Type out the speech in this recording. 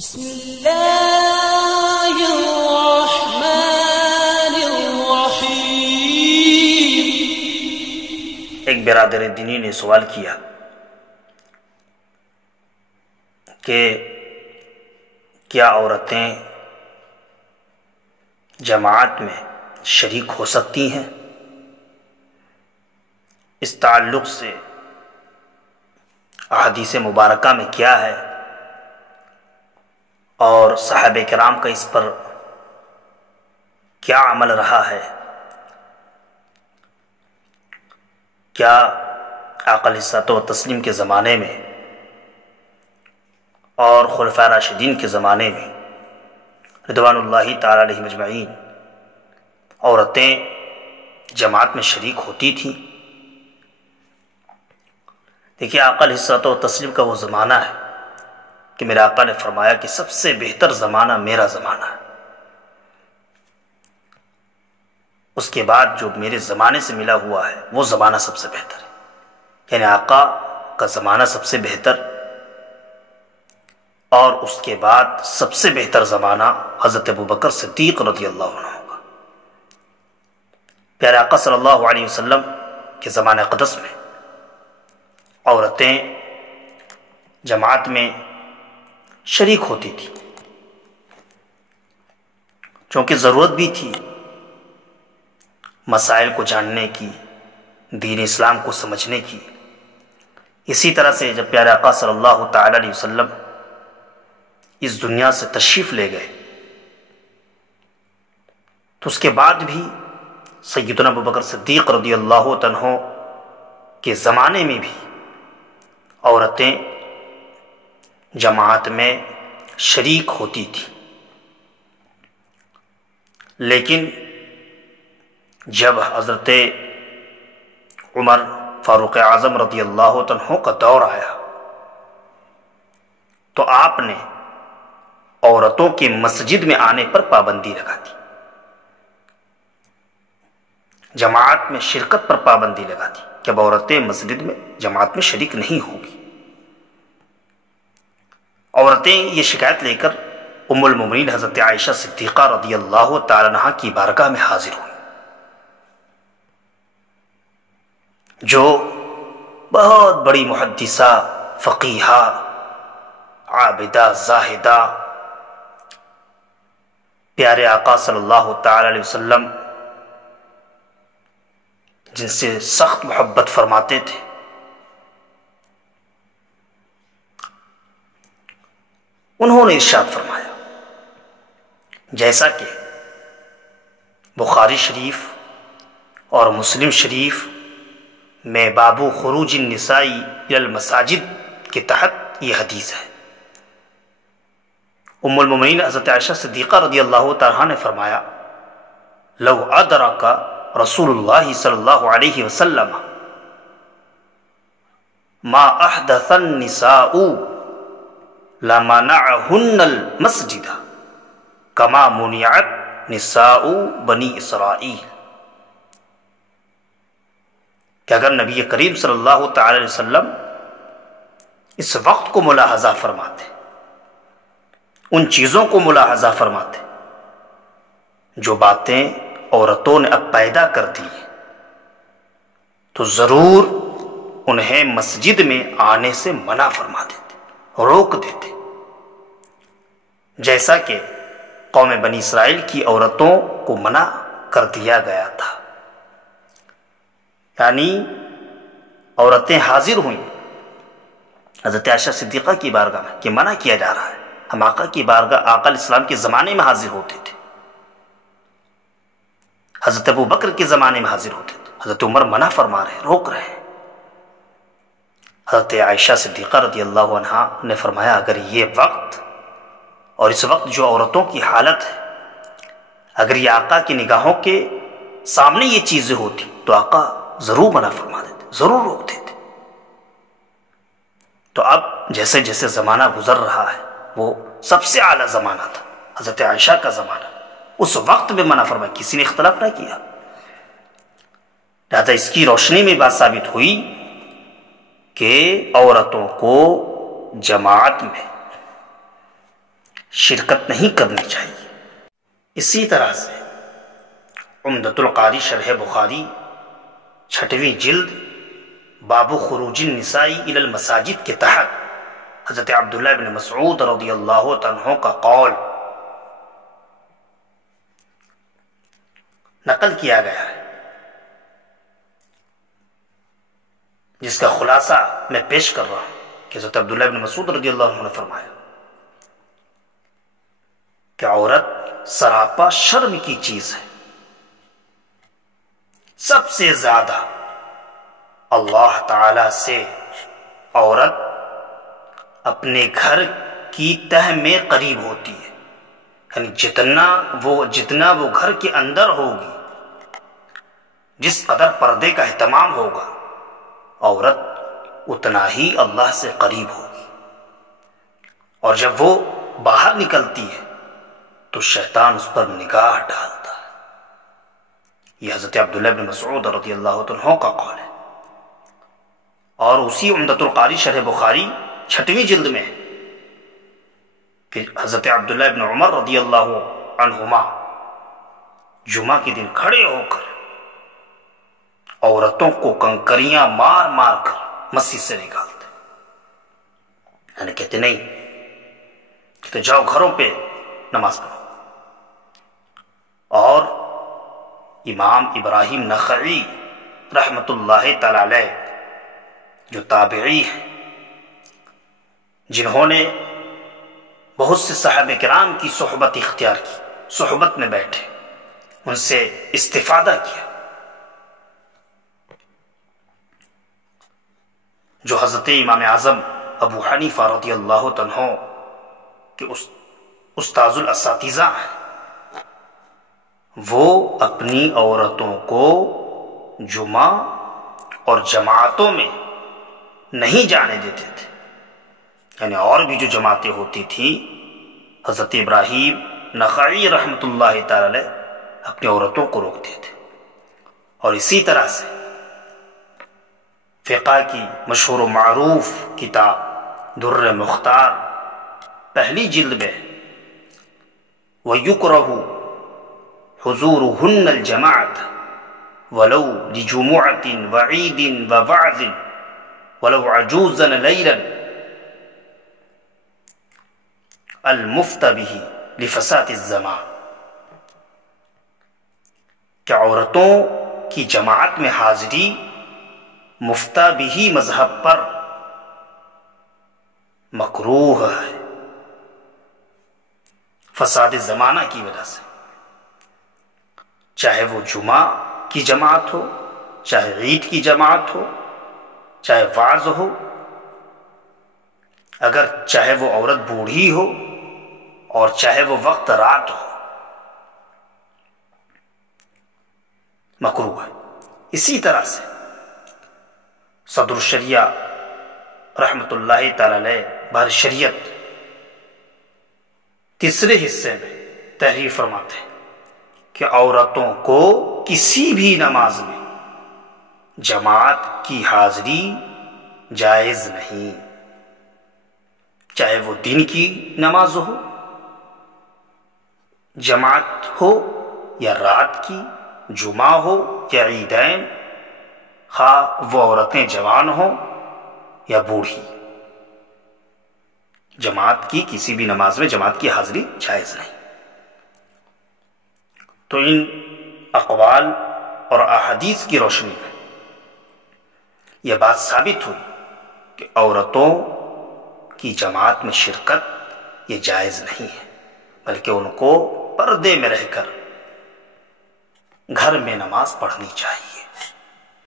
بسم اللہ الرحمن الرحیم۔ ایک برادر دینی نے سوال کیا کہ کیا عورتیں جماعت میں شریک ہو سکتی ہیں؟ اس تعلق سے احادیث مبارکہ میں کیا ہے اور صحابہ کرام کا اس پر کیا عمل رہا ہے؟ کیا آقا علیہ الصلوۃ والتسلیم کے زمانے میں اور خلفاء راشدین کے زمانے میں رضوان اللہ تعالی علیہم اجمعین عورتیں جماعت میں شریک ہوتی تھیں؟ دیکھیے، آقا علیہ الصلوۃ والتسلیم کا وہ زمانہ ہے کہ میرے آقا نے فرمایا کہ سب سے بہتر زمانہ میرا زمانہ ہے، اس کے بعد جو میرے زمانے سے ملا ہوا ہے وہ زمانہ سب سے بہتر ہے۔ یعنی آقا کا زمانہ سب سے بہتر، اور اس کے بعد سب سے بہتر زمانہ حضرت ابوبکر صدیق رضی اللہ عنہ ہوگا۔ پیارے آقا صلی اللہ علیہ وسلم کے زمانہ اقدس میں عورتیں جماعت میں شریک ہوتی تھی، چونکہ ضرورت بھی تھی مسائل کو جاننے کی، دین اسلام کو سمجھنے کی۔ اسی طرح سے جب پیارے آقا صلی اللہ تعالی علیہ وسلم اس دنیا سے تشریف لے گئے تو اس کے بعد بھی سیدنا ابوبکر صدیق رضی اللہ عنہ کے زمانے میں بھی عورتیں جماعت میں شریک ہوتی تھی، لیکن جب حضرت عمر فاروق اعظم رضی اللہ عنہ کا دور آیا تو آپ نے عورتوں کے مسجد میں آنے پر پابندی لگا دی، جماعت میں شرکت پر پابندی لگا دی کہ اب عورتیں مسجد میں جماعت میں شریک نہیں ہوگی۔ عورتیں یہ شکایت لے کر ام المومنین حضرت عائشہ صدیقہ رضی اللہ تعالی عنہ کی بارگاہ میں حاضر ہوئی، جو بہت بڑی محدثہ، فقیہہ، عابدہ، زاہدہ، پیارے آقا صلی اللہ تعالی علیہ وسلم جن سے سخت محبت فرماتے تھے، انہوں نے ارشاد فرمایا، جیسا کہ بخاری شریف اور مسلم شریف میں باب خروج النساء الی المساجد کے تحت یہ حدیث ہے۔ ام المومنین حضرت عائشہ صدیقہ رضی اللہ تعالیٰ نے فرمایا، لو ادرک رسول اللہ صلی اللہ علیہ وسلم ما احدث النساء لمنعهن المسجد كما منعت نساء بنی اسرائیل، کہ اگر نبی کریم صلی اللہ تعالی علیہ وسلم اس وقت کو ملاحظہ فرماتے، ان چیزوں کو ملاحظہ فرماتے جو باتیں عورتوں نے اب پیدا کر دی تو ضرور انہیں مسجد میں آنے سے منع فرما دیتے، روک دیتے، جیسا کہ قوم بنی اسرائیل کی عورتوں کو منع کر دیا گیا تھا۔ یعنی عورتیں حاضر ہوئیں حضرت عائشہ صدیقہ کی بارگاہ میں کہ منع کیا جا رہا ہے، ہم آقا کی بارگاہ، آقا علیہ السلام کے زمانے میں حاضر ہوتے تھے، حضرت ابوبکر کے زمانے میں حاضر ہوتے تھے، حضرت عمر منع فرما رہے ہیں، روک رہے ہیں۔ حضرت عائشہ صدیقہ رضی اللہ عنہ نے فرمایا، اگر یہ وقت اور اس وقت جو عورتوں کی حالت ہے، اگر یہ آقا کی نگاہوں کے سامنے یہ چیزیں ہوتی تو آقا ضرور منع فرما دیتے، ضرور روک دیتے۔ تو اب جیسے جیسے زمانہ گزر رہا ہے، وہ سب سے اعلیٰ زمانہ تھا حضرت عائشہ کا زمانہ، اس وقت میں منع فرمایا، کسی نے اختلاف نہ کیا۔ لہذا اس کی روشنی میں بات ثابت ہوئی کہ عورتوں کو جماعت میں شرکت نہیں کرنی چاہیے۔ اسی طرح سے عمدۃ القاری شرح بخاری 6ویں جلد باب خروج النساء الی المساجد کے تحت حضرت عبداللہ بن مسعود رضی اللہ عنہ کا قول نقل کیا گیا ہے، جس کا خلاصہ میں پیش کر رہا ہوں کہ حضرت عبداللہ بن مسعود رضی اللہ عنہ نے فرمایا کہ عورت سراپا شرم کی چیز ہے، سب سے زیادہ اللہ تعالی سے عورت اپنے گھر کی تہ میں قریب ہوتی ہے، یعنی جتنا وہ گھر کے اندر ہوگی، جس قدر پردے کا اہتمام ہوگا، عورت اتنا ہی اللہ سے قریب ہوگی۔ اور جب وہ باہر نکلتی ہے تو شیطان اس پر نگاہ ڈالتا ہے۔ یہ حضرت عبداللہ بن مسعود رضی اللہ عنہ کا قول ہے، اور اسی عمدۃ القاری شرح بخاری 6ویں جلد میں کہ حضرت عبداللہ بن عمر رضی اللہ عنہما جمعہ کے دن کھڑے ہو کر عورتوں کو کنکریاں مار مار کر مسجد سے نکالتے، یعنی کہتے نہیں کہ جاؤ گھروں پہ نماز پڑھو۔ اور امام ابراہیم نخعی رحمت اللہ تعالی علیہ جو تابعی ہیں، جنہوں نے بہت سے صحابہ کرام کی صحبت اختیار کی، صحبت میں بیٹھے، ان سے استفادہ کیا، جو حضرت امام اعظم ابو حنیفہ رضی اللہ عنہ کے استاذ الاساتذہ ہیں، وہ اپنی عورتوں کو جمعہ اور جماعتوں میں نہیں جانے دیتے تھے، یعنی اور بھی جو جماعتیں ہوتی تھیں، حضرت ابراہیم نخعی رحمت اللہ تعالی علیہ اپنی عورتوں کو روکتے تھے۔ اور اسی طرح سے فقہ کی مشہور و معروف کتاب در مختار 1 جلد میں وَيُكْرَهُ حُضُورُهُنَّ الْجَمَاعَةَ وَلَوْ لِجُمُعَةٍ وَعِيدٍ وَوَعْظٍ وَلَوْ عَجُوزًا لَيْلًا المفت به لفساد الزمان، کہ عورتوں کی جماعت میں حاضری مفتہ بھی مذہب پر مکروہ ہے، فساد زمانہ کی وجہ سے، چاہے وہ جمعہ کی جماعت ہو، چاہے عید کی جماعت ہو، چاہے واعظ ہو، اگر چاہے وہ عورت بوڑھی ہو اور چاہے وہ وقت رات ہو، مکروہ ہے۔ اسی طرح سے صدر الشریعہ رحمت اللہ تعالی علیہ بار شریعت 3 حصے میں تحریر فرماتے ہیں کہ عورتوں کو کسی بھی نماز میں جماعت کی حاضری جائز نہیں، چاہے وہ دن کی نماز ہو، جماعت ہو، یا رات کی، جمعہ ہو یا عیدین، خواہ وہ عورتیں جوان ہوں یا بوڑھی، جماعت کی کسی بھی نماز میں جماعت کی حاضری جائز نہیں۔ تو ان اقوال اور احادیث کی روشنی میں یہ بات ثابت ہوئی کہ عورتوں کی جماعت میں شرکت یہ جائز نہیں ہے، بلکہ ان کو پردے میں رہ کر گھر میں نماز پڑھنی چاہیے۔